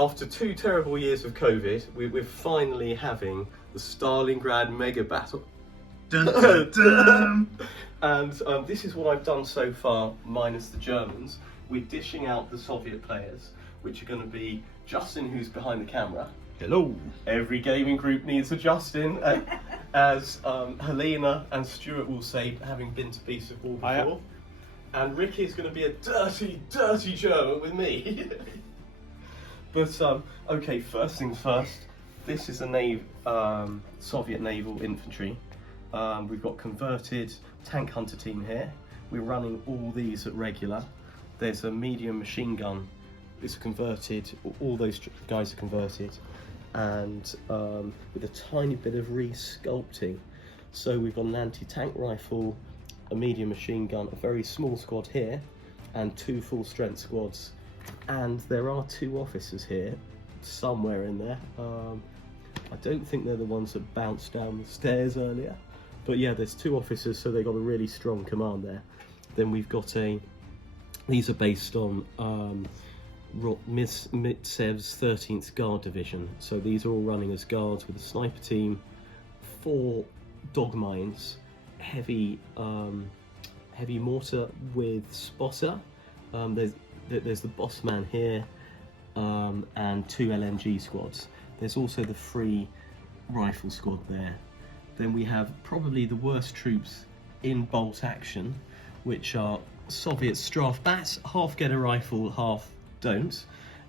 after 2 terrible years of COVID, we're finally having the Stalingrad Mega Battle. Dun, dun, dun. And this is what I've done so far, minus the Germans. We're dishing out the Soviet players, which are going to be Justin, who's behind the camera. Hello. Every gaming group needs a Justin, as Helena and Stuart will say, having been to Beast of War before. And Ricky is going to be a dirty, dirty German with me. But, okay, first things first. This is a Soviet naval infantry. We've got converted tank hunter team here. We're running all these at regular. There's a medium machine gun. It's converted. All those guys are converted, and with a tiny bit of re-sculpting. So we've got an anti-tank rifle, a medium machine gun, a very small squad here, and 2 full-strength squads. And there are 2 officers here, somewhere in there. I don't think they're the ones that bounced down the stairs earlier. But yeah, there's 2 officers, so they've got a really strong command there. Then we've got these are based on Mitsev's 13th Guard Division. So these are all running as guards with a sniper team, 4 dog mines, heavy mortar with spotter. There's the boss man here, and 2 LMG squads. There's also the free rifle squad there. Then we have probably the worst troops in bolt action, which are Soviet Strafbats, half get a rifle, half don't,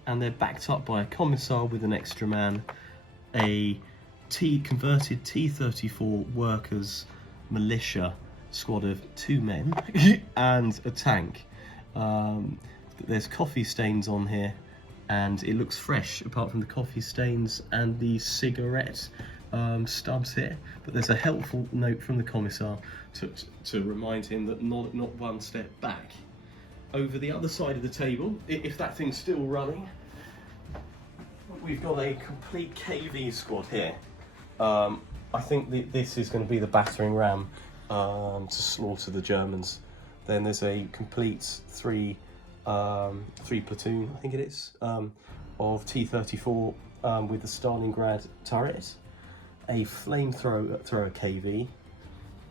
and they're backed up by a commissar with an extra man, a converted T-34 workers militia squad of 2 men, and a tank. There's coffee stains on here, and it looks fresh apart from the coffee stains and the cigarette stubs here. But there's a helpful note from the commissar to remind him that not 1 step back. Over the other side of the table, if that thing's still running, we've got a complete KV squad here. I think this is going to be the battering ram to slaughter the Germans. Then there's a complete 3 platoon, I think it is, of T-34 with the Stalingrad turret, a flamethrower KV.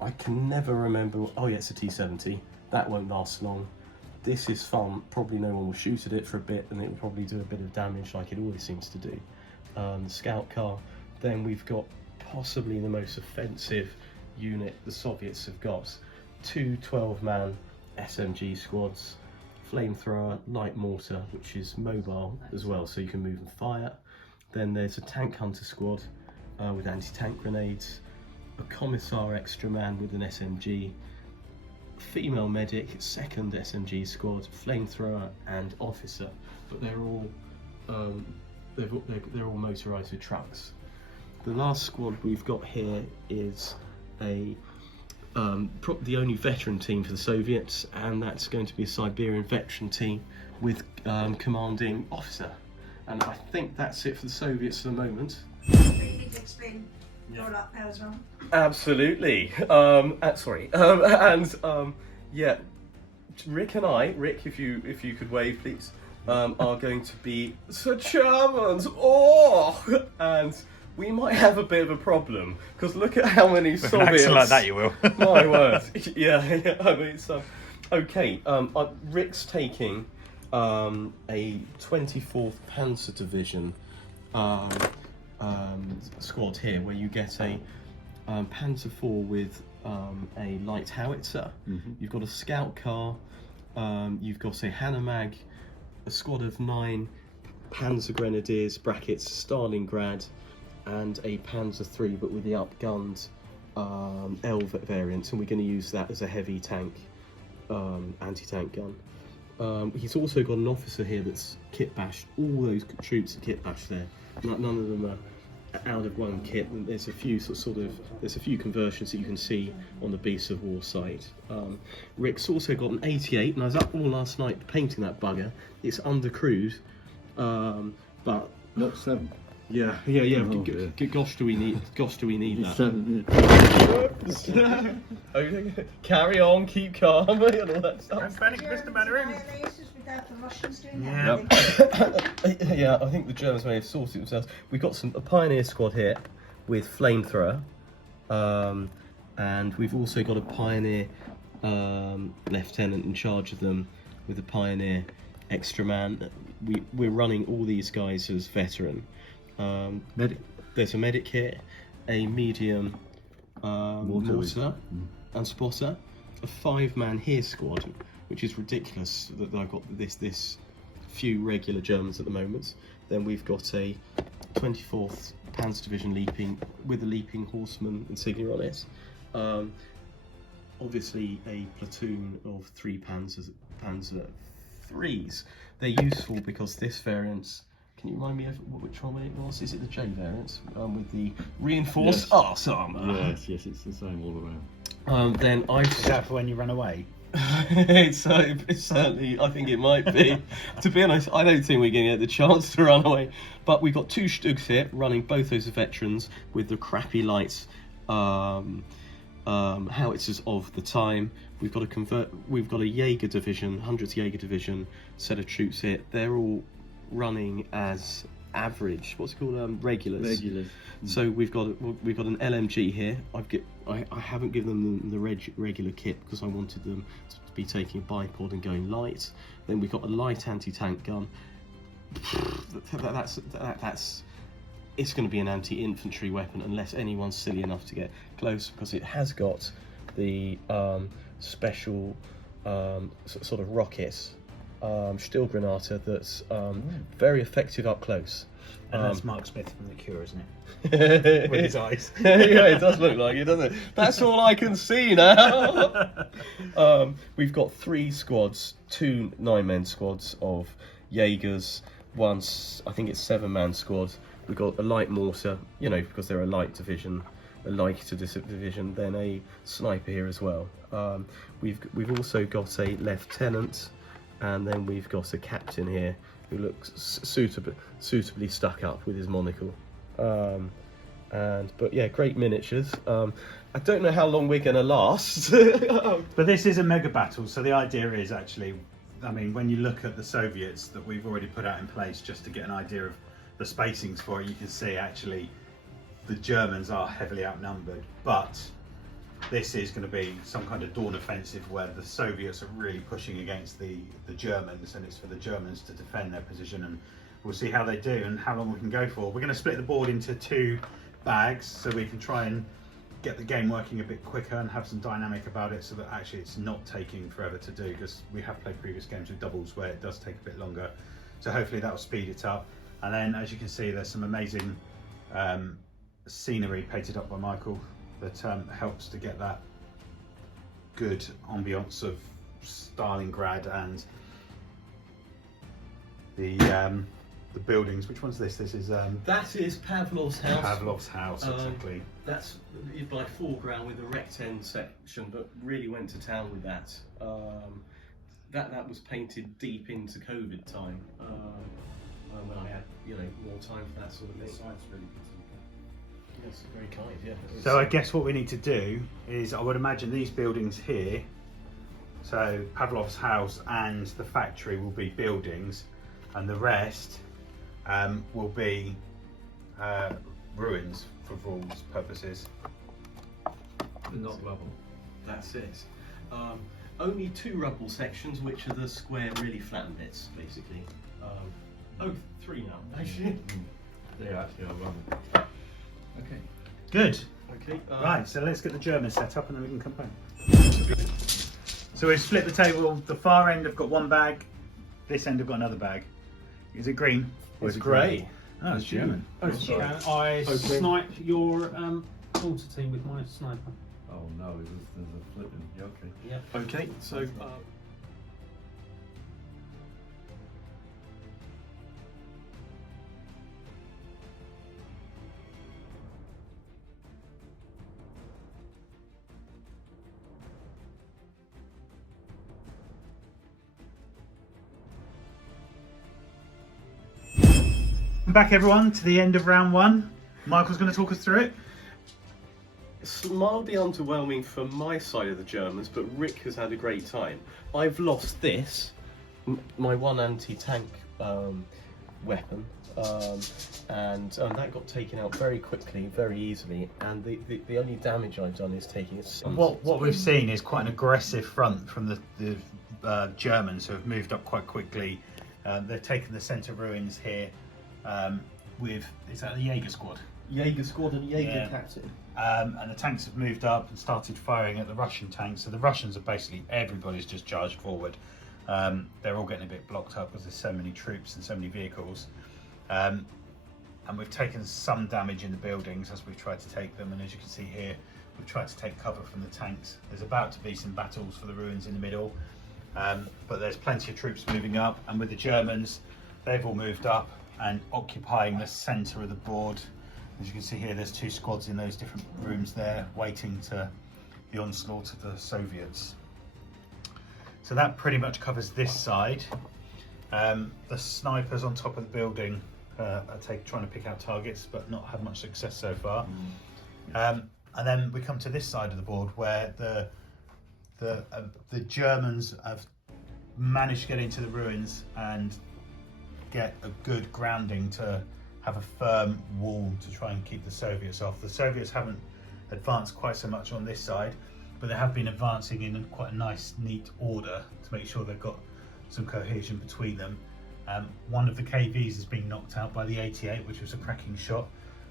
I can never remember. Oh yeah, it's a T-70. That won't last long. This is fun. Probably no one will shoot at it for a bit, and it will probably do a bit of damage like it always seems to do. The scout car. Then we've got possibly the most offensive unit the Soviets have got. 2 12-man SMG squads, flamethrower, light mortar, which is mobile as well, so you can move and fire. Then there's a tank hunter squad with anti-tank grenades, a commissar extra man with an SMG, female medic, 2nd SMG squad, flamethrower, and officer. But they're all motorised with trucks. The last squad we've got here is the only veteran team for the Soviets, and that's going to be a Siberian veteran team with commanding officer. And I think that's it for the Soviets for the moment. Explain roll up now as well. Absolutely. Yeah, Rick and I, if you could wave please, are going to be the Germans. Oh, and we might have a bit of a problem because look at how many With Soviets. an accent like that, you will. My word. Yeah. I mean, so okay. Rick's taking a 24th Panzer Division squad here, where you get a Panzer IV with a light howitzer. You've got a scout car. You've got a Hanomag, a squad of 9 Panzer Grenadiers brackets Stalingrad, and a Panzer III, but with the upgunned L variant, and we're going to use that as a heavy tank, anti-tank gun. He's also got an officer here that's kit bashed. All those troops are kit bashed there. None of them are out of one kit. There's a few there's a few conversions that you can see on the Beast of War site. Rick's also got an 88, and I was up all last night painting that bugger. It's undercrewed, but Not 7. yeah. Oh, Gosh, do we need that? 7. Okay, carry on, keep calm, and all that stuff. Don't panic, Mr. Mannering. Violations, we've out the Russians doing Yeah. that? Yeah, I think the Germans may have sorted it themselves. We've got a pioneer squad here with flamethrower, and we've also got a pioneer lieutenant in charge of them with a pioneer extra man. We're running all these guys as veteran. Medic. There's a medic here, a medium mortar and spotter, a 5-man here squad, which is ridiculous that I've got this few regular Germans at the moment. Then we've got a 24th Panzer Division leaping with a leaping horseman insignia on it. Obviously a platoon of 3 Panzer 3s. They're useful because this variant, can you remind me of which one it was? Is it the J variant with the reinforced arse armour? Yes, it's the same all around. Then Is that for when you run away? it's certainly, I think it might be. To be honest, I don't think we're going to get the chance to run away. But we've got 2 Stugs here running both those veterans with the crappy lights howitzers of the time. We've got a Jaeger division, 100th Jaeger division set of troops here. They're all running as average. What's it called? Regulars. So we've got an LMG here. I haven't given them the regular kit because I wanted them to be taking a bipod and going light. Then we've got a light anti-tank gun. That's it's going to be an anti-infantry weapon unless anyone's silly enough to get close, because it has got the special sort of rocket Stillgranate that's very effective up close. And that's Mark Smith from The Cure, isn't it? With his eyes. Yeah, it does look like it, doesn't it? That's all I can see now. We've got 3 squads, 2 9-man squads of Jaegers, I think it's 7-man squad. We've got a light mortar, because they're a light division, a lighter division, then a sniper here as well. We've also got a lieutenant, and then we've got a captain here who looks suitably stuck up with his monocle. But yeah, great miniatures. I don't know how long we're going to last. But this is a mega battle, so the idea is actually, I mean, when you look at the Soviets that we've already put out in place, just to get an idea of the spacings for it, you can see actually the Germans are heavily outnumbered, but this is going to be some kind of dawn offensive where the Soviets are really pushing against the Germans, and it's for the Germans to defend their position, and we'll see how they do and how long we can go for. We're going to split the board into 2 bags so we can try and get the game working a bit quicker and have some dynamic about it, so that actually it's not taking forever to do, because we have played previous games with doubles where it does take a bit longer. So hopefully that will speed it up. And then, as you can see, there's some amazing scenery painted up by Michael that helps to get that good ambience of Stalingrad and the buildings. Which one's this? This is that is Pavlov's house. Pavlov's house, exactly. That's by foreground with a rect-end section, but really went to town with that. That was painted deep into COVID time. When I had more time for that sort of thing. The site's really good. Yes, very kind. Yeah. So I guess what we need to do is, I would imagine these buildings here, so Pavlov's house and the factory will be buildings, and the rest will be ruins for rules purposes. Not rubble. That's it. Only 2 rubble sections, which are the square, really flat bits, basically. 3 now, actually. They actually are rubble. Okay. Good. Okay. Right, so let's get the Germans set up and then we can come back. So we've split the table. The far end I've got 1 bag. This end I've got another bag. Is it green? Or is it grey. Oh, it's German. Oh, sorry. I snipe your mortar team with my sniper. Oh no, there's a flipping. Yeah, okay. Yep. Okay, so Welcome back, everyone, to the end of round 1. Michael's going to talk us through it. it's mildly underwhelming for my side of the Germans, but Rick has had a great time. I've lost this, my one anti-tank weapon, and that got taken out very quickly, very easily. And the only damage I've done is taking it. What we've seen is quite an aggressive front from the Germans, who have moved up quite quickly. They've taken the centre ruins here is that the Jaeger squad? Jaeger squad and Jaeger Yeah. captain. And the tanks have moved up and started firing at the Russian tanks. So the Russians are basically, everybody's just charged forward. They're all getting a bit blocked up because there's so many troops and so many vehicles. And we've taken some damage in the buildings as we've tried to take them. And as you can see here, we've tried to take cover from the tanks. There's about to be some battles for the ruins in the middle. But there's plenty of troops moving up. And with the Germans, they've all moved up and occupying the centre of the board. As you can see here, there's 2 squads in those different rooms there, waiting to the onslaught of the Soviets. So that pretty much covers this side. The snipers on top of the building are trying to pick out targets, but not had much success so far. And then we come to this side of the board, where the Germans have managed to get into the ruins and get a good grounding to have a firm wall to try and keep the Soviets off. The Soviets haven't advanced quite so much on this side, but they have been advancing in quite a nice, neat order to make sure they've got some cohesion between them. One of the KVs has been knocked out by the 88, which was a cracking shot.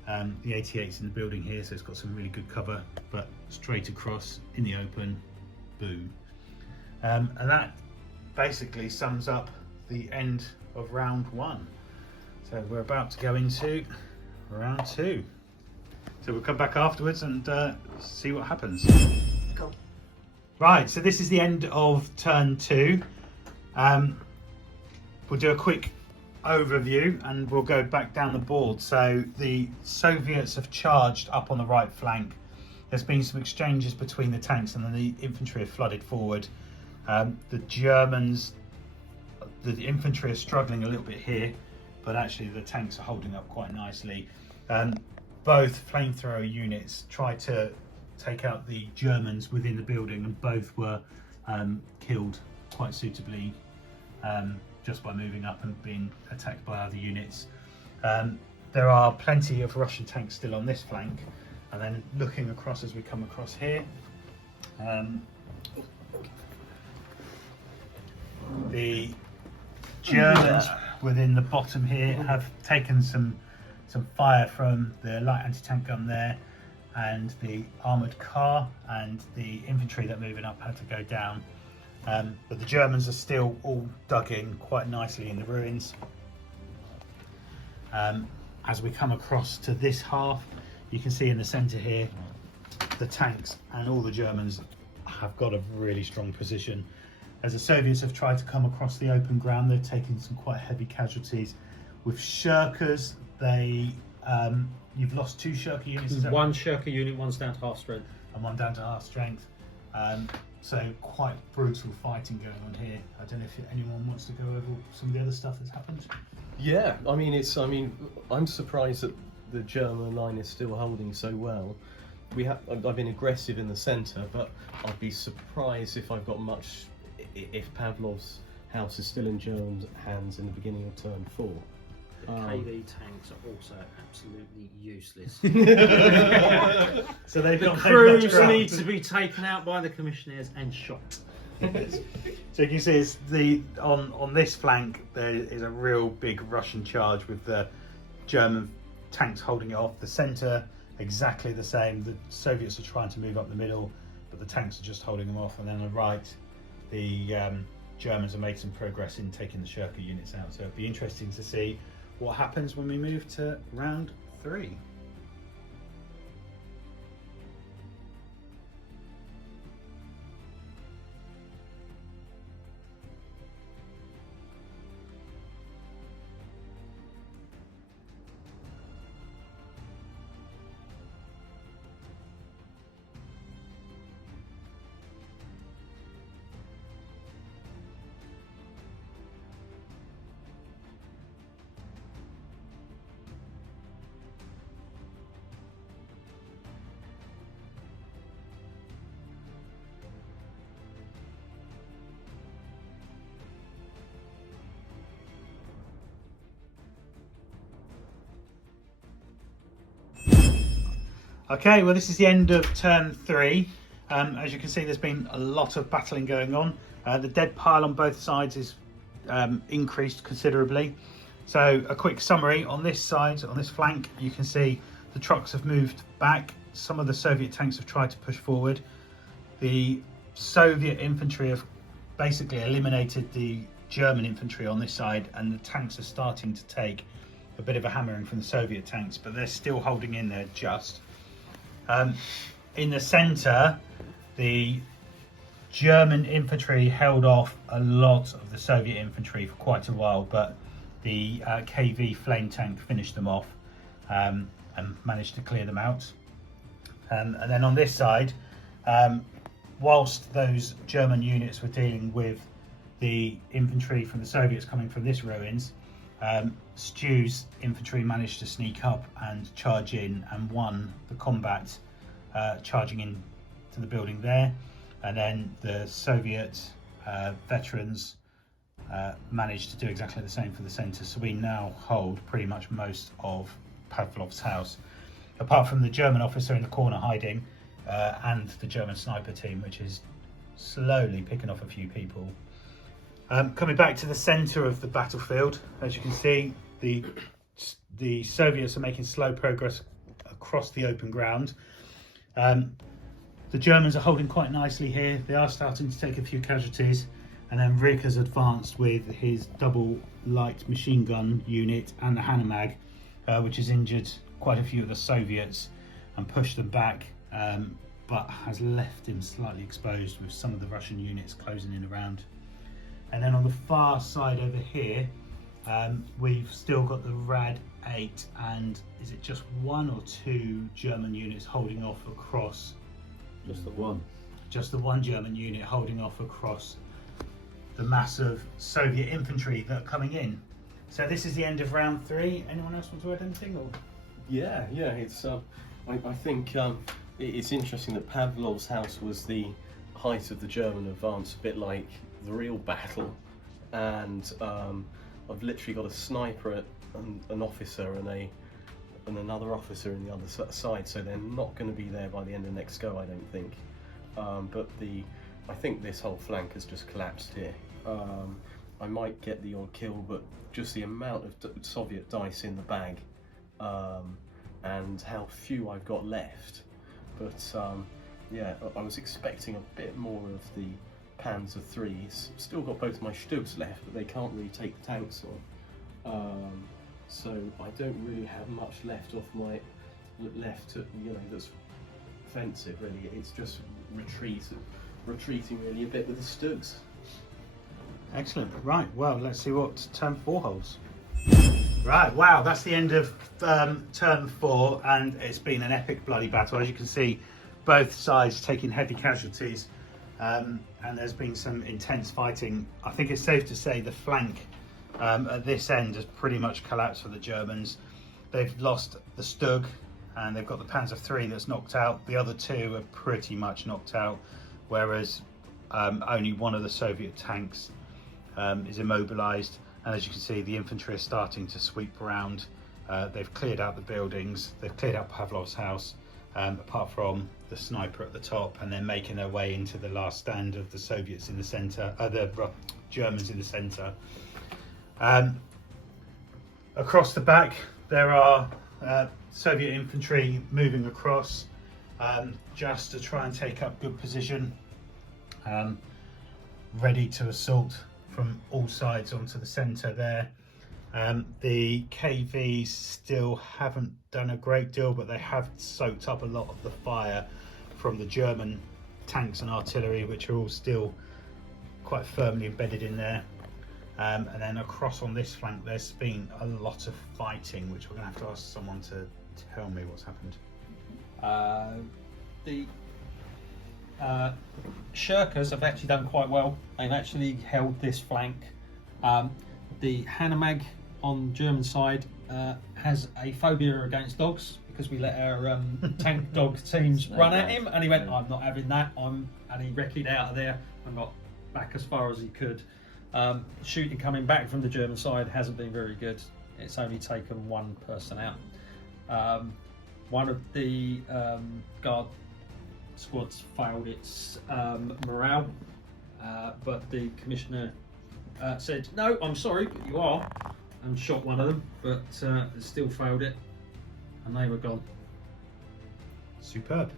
The 88's in the building here, so it's got some really good cover, but straight across in the open, boom. And that basically sums up the end of round 1. So we're about to go into round 2. So we'll come back afterwards and see what happens. Go. Right, so this is the end of turn 2. We'll do a quick overview and we'll go back down the board. So the Soviets have charged up on the right flank. There's been some exchanges between the tanks, and then the infantry have flooded forward. The Germans, the infantry are struggling a little bit here, but actually the tanks are holding up quite nicely. Both flamethrower units tried to take out the Germans within the building, and both were killed quite suitably just by moving up and being attacked by other units. There are plenty of Russian tanks still on this flank, and then looking across as we come across here, the Germans within the bottom here have taken some fire from the light anti-tank gun there, and the armoured car, and the infantry that are moving up had to go down. But the Germans are still all dug in quite nicely in the ruins. As we come across to this half, you can see in the centre here, the tanks and all the Germans have got a really strong position. As the Soviets have tried to come across the open ground, they've taken some quite heavy casualties. With Shirkers, you've lost 2 Shirker units. Is that One right? Shirker unit, one's down to half strength. And one down to half strength. So quite brutal fighting going on here. I don't know if anyone wants to go over some of the other stuff that's happened. Yeah, I mean, I'm surprised that the German line is still holding so well. I've been aggressive in the centre, but I'd be surprised if if Pavlov's house is still in German hands in the beginning of turn 4. The KV tanks are also absolutely useless. So they've The not crews much ground. need to be taken out by the commissioners and shot. So you can see it's on this flank there is a real big Russian charge with the German tanks holding it off. The centre exactly the same. The Soviets are trying to move up the middle, but the tanks are just holding them off. And then on the right, the Germans have made some progress in taking the Shirker units out. So it'll be interesting to see what happens when we move to round 3. Okay, well this is the end of turn 3. As you can see, there's been a lot of battling going on. The dead pile on both sides is increased considerably. So a quick summary on this side, on this flank, you can see the trucks have moved back. Some of the Soviet tanks have tried to push forward. The Soviet infantry have basically eliminated the German infantry on this side, and the tanks are starting to take a bit of a hammering from the Soviet tanks, but they're still holding in there just. In the centre, the German infantry held off a lot of the Soviet infantry for quite a while, but the KV flame tank finished them off and managed to clear them out. And then on this side, whilst those German units were dealing with the infantry from the Soviets coming from this ruins, Stu's infantry managed to sneak up and charge in and won the combat, charging in to the building there. And then the Soviet veterans managed to do exactly the same for the centre. So we now hold pretty much most of Pavlov's house, apart from the German officer in the corner hiding, and the German sniper team, which is slowly picking off a few people. Coming back to the centre of the battlefield, as you can see, the Soviets are making slow progress across the open ground. The Germans are holding quite nicely here. They are starting to take a few casualties, and then Rick has advanced with his double light machine gun unit and the Hanomag, which has injured quite a few of the Soviets and pushed them back, but has left him slightly exposed with some of the Russian units closing in around. And then on the far side over here, we've still got the Rad 8, and is it just 1 or 2 German units holding off across? Just the one. Just the one German unit holding off across the massive Soviet infantry that are coming in. So this is the end of round 3. Anyone else want to add anything? Or? Yeah. It's I think it's interesting that Pavlov's house was the height of the German advance, a bit like the real battle, and I've literally got a sniper and an officer and another officer in the other side, so they're not going to be there by the end of next go, I don't think. But I think this whole flank has just collapsed here. I might get the odd kill, but just the amount of Soviet dice in the bag, and how few I've got left. But yeah, I was expecting a bit more of the Panzer IIIs. Still got both my Stugs left, but they can't really take the tanks on. So I don't really have much left off my that's offensive really. It's just retreating really a bit with the Stugs. Excellent. Right, well, let's see what turn 4 holds. Right, wow, that's the end of turn 4, and it's been an epic bloody battle. As you can see, both sides taking heavy casualties, and there's been some intense fighting. I think it's safe to say the flank at this end has pretty much collapsed for the Germans. They've lost the Stug, and they've got the Panzer III that's knocked out. The other 2 are pretty much knocked out, whereas only one of the Soviet tanks is immobilized. And as you can see, the infantry are starting to sweep around. They've cleared out the buildings, they've cleared out Pavlov's house, apart from the sniper at the top, and they're making their way into the last stand of the Soviets in the centre, the Germans in the centre. Across the back, there are Soviet infantry moving across just to try and take up good position, ready to assault from all sides onto the centre there. The KVs still haven't done a great deal, but they have soaked up a lot of the fire from the German tanks and artillery, which are all still quite firmly embedded in there. And then across on this flank, there's been a lot of fighting, which we're going to have to ask someone to tell me what's happened. The Shirkers have actually done quite well. They've actually held this flank. The Hanomag on German side has a phobia against dogs, because we let our tank dog teams run at him, and he went, "I'm not having that." And he wrecked out of there and got back as far as he could. Shooting coming back from the German side hasn't been very good. It's only taken 1 person out. One of the guard squads failed its morale, but the commissioner said, "No, I'm sorry, but you are," and shot one of them, but still failed it, and they were gone. Superb.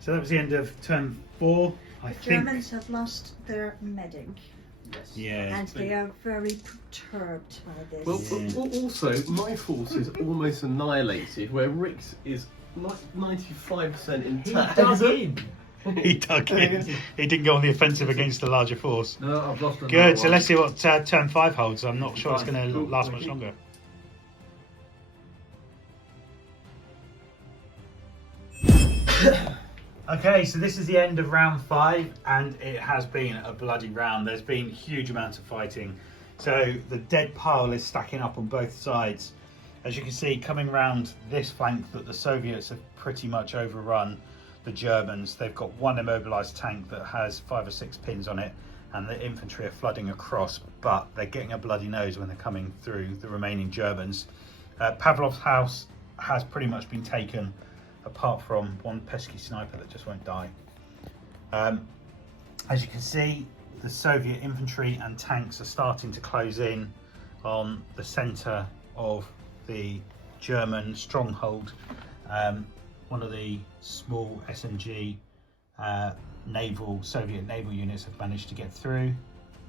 So that was the end of turn 4. I The think. Germans have lost their medic, Yes. Yeah. and they are very perturbed by this. Well, Yeah. also, my force is almost annihilated, where Rick's is 95% intact. He dug in. He didn't go on the offensive against the larger force. No, I've lost another Good. So one. let's see what turn 5 holds. I'm not sure it's going to Cool. last much longer. Okay, so this is the end of round 5, and it has been a bloody round. There's been huge amounts of fighting. So the dead pile is stacking up on both sides. As you can see, coming round this flank, that the Soviets have pretty much overrun the Germans. They've got one immobilized tank that has 5 or 6 pins on it, and the infantry are flooding across, but they're getting a bloody nose when they're coming through the remaining Germans. Pavlov's house has pretty much been taken, apart from one pesky sniper that just won't die. As you can see, the Soviet infantry and tanks are starting to close in on the centre of the German stronghold. One of the small SMG Soviet naval units have managed to get through,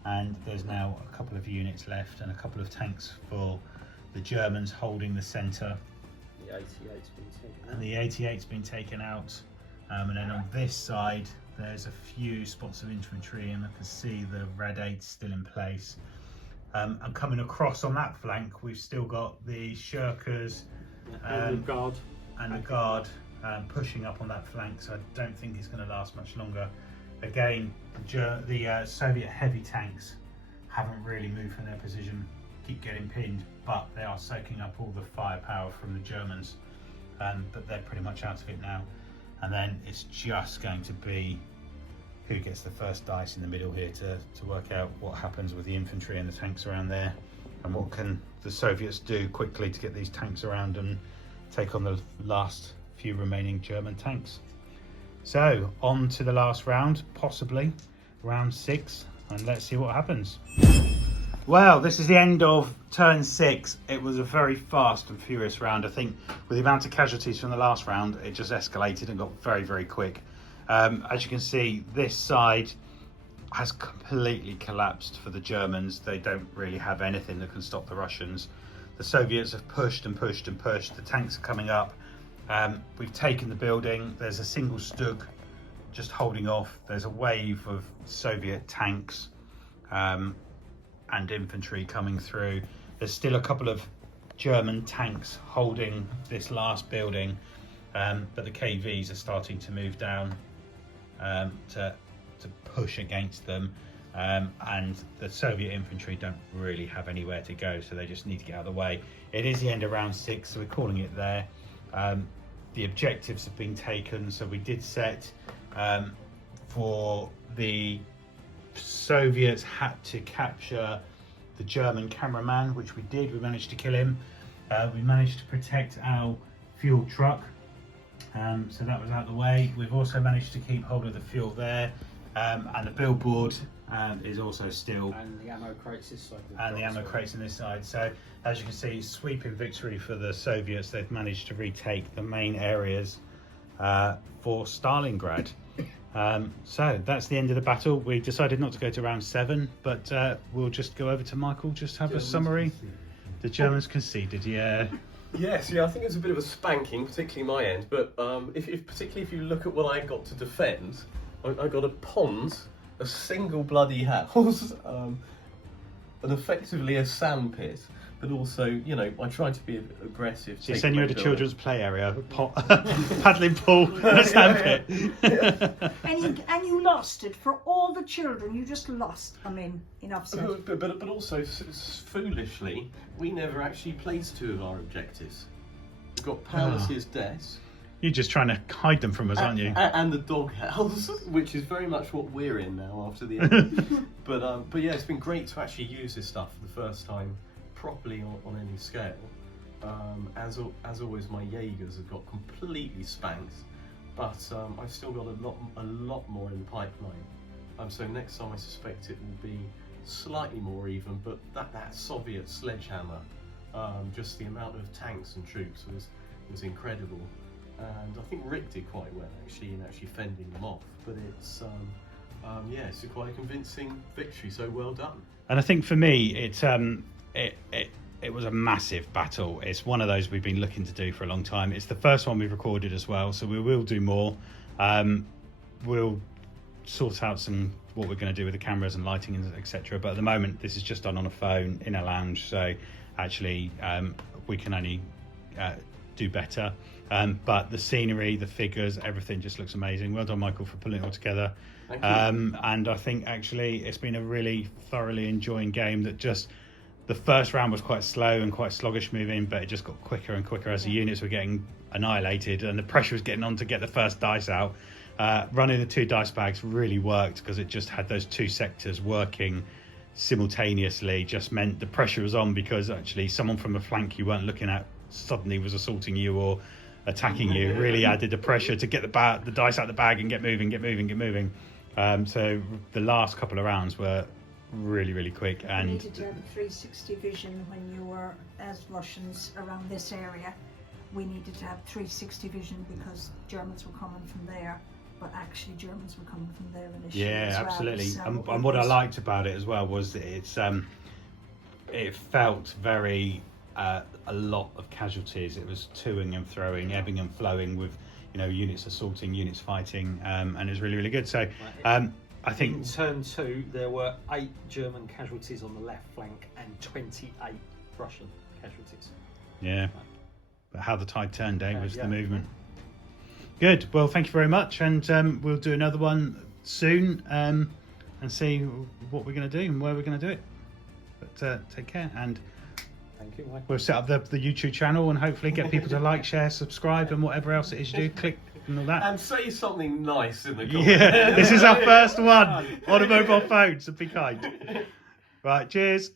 and there's now a couple of units left and a couple of tanks for the Germans holding the centre. The 88's been taken And the 88's been taken out, and then on this side there's a few spots of infantry, and I can see the Red 8's still in place. And coming across on that flank, we've still got the Shirkers And the guard. and the guard pushing up on that flank, so I don't think it's going to last much longer. Again, the Soviet heavy tanks haven't really moved from their position, keep getting pinned, but they are soaking up all the firepower from the Germans, but they're pretty much out of it now. And then it's just going to be who gets the first dice in the middle here to work out what happens with the infantry and the tanks around there, and what can the Soviets do quickly to get these tanks around and take on the last few remaining German tanks. So on to the last round, possibly round 6, and let's see what happens. Well, this is the end of turn 6. It was a very fast and furious round. I think with the amount of casualties from the last round, it just escalated and got very, very quick. As you can see, this side has completely collapsed for the Germans. They don't really have anything that can stop the Russians. The Soviets have pushed and pushed and pushed. The tanks are coming up. We've taken the building. There's a single Stug just holding off. There's a wave of Soviet tanks and infantry coming through. There's still a couple of German tanks holding this last building, but the KVs are starting to move down to push against them, and the Soviet infantry don't really have anywhere to go, so they just need to get out of the way. It is the end of round 6, so we're calling it there. The objectives have been taken, so we did set for the Soviets had to capture the German cameraman, which we did. We managed to kill him. We managed to protect our fuel truck, so that was out of the way. We've also managed to keep hold of the fuel there, and the billboard is also still, And the ammo crates this side. and the ammo crates on this side. So as you can see, sweeping victory for the Soviets. They've managed to retake the main areas for Stalingrad. So that's the end of the battle. We decided not to go to round 7, but we'll just go over to Michael, just have a summary. The Germans conceded, yeah. Yes, yeah, I think it was a bit of a spanking, particularly my end. But particularly if you look at what I got to defend, I got a pond, a single bloody house, and effectively a sandpit. But also, you know, I tried to be a bit aggressive. So then you had a children's play area, paddling pool, and a sandpit. And you lost it for all the children. You just lost. I mean, enough said. But also, foolishly, we never actually placed 2 of our objectives. We've got Pallas's desk. You're just trying to hide them from us, aren't you? And the doghouse, which is very much what we're in now after the end. But yeah, it's been great to actually use this stuff for the first time properly on any scale. As always, my Jaegers have got completely spanked, but I've still got a lot more in the pipeline. So next time I suspect it will be slightly more even, but that Soviet sledgehammer, just the amount of tanks and troops was incredible, and I think Rick did quite well actually in actually fending them off. But it's it's quite a convincing victory. So well done. And I think for me, it was a massive battle. It's one of those we've been looking to do for a long time. It's the first one we've recorded as well, so we will do more. We'll sort out what we're going to do with the cameras and lighting and etc. But at the moment, this is just done on a phone in a lounge, so actually we can only do better. But the scenery, the figures, everything just looks amazing. Well done, Michael, for pulling it all together. Thank you. And I think actually it's been a really thoroughly enjoying game. That just the first round was quite slow and quite sluggish moving, but it just got quicker and quicker as the units were getting annihilated and the pressure was getting on to get the first dice out. Running the 2 dice bags really worked because it just had those 2 sectors working simultaneously. Just meant the pressure was on because actually someone from a flank you weren't looking at suddenly was assaulting you or attacking you. Really added the pressure to get the dice out of the bag and get moving. So the last couple of rounds were really quick. You And needed to have a 360 vision when you were, as Russians around this area. We needed to have 360 vision because Germans were coming from there, but actually Germans were coming from there initially. yeah, as well. absolutely. So And it what I was- liked about it as well was that it felt very a lot of casualties. It was toing and throwing, ebbing and flowing with units assaulting, units fighting, and it was really good. So I think In turn 2, there were 8 German casualties on the left flank and 28 Russian casualties. yeah. But how the tide turned, Dave, was Yeah. the movement. Good. Well, thank you very much, and we'll do another one soon and see what we're going to do and where we're going to do it. But take care, and Thank you, Mike. we'll set up the YouTube channel and hopefully get people to like, share, subscribe, and whatever else it is you do. Click and all that. And say something nice in the comments. Yeah, this is our first one on a mobile phone, so be kind. Right, cheers.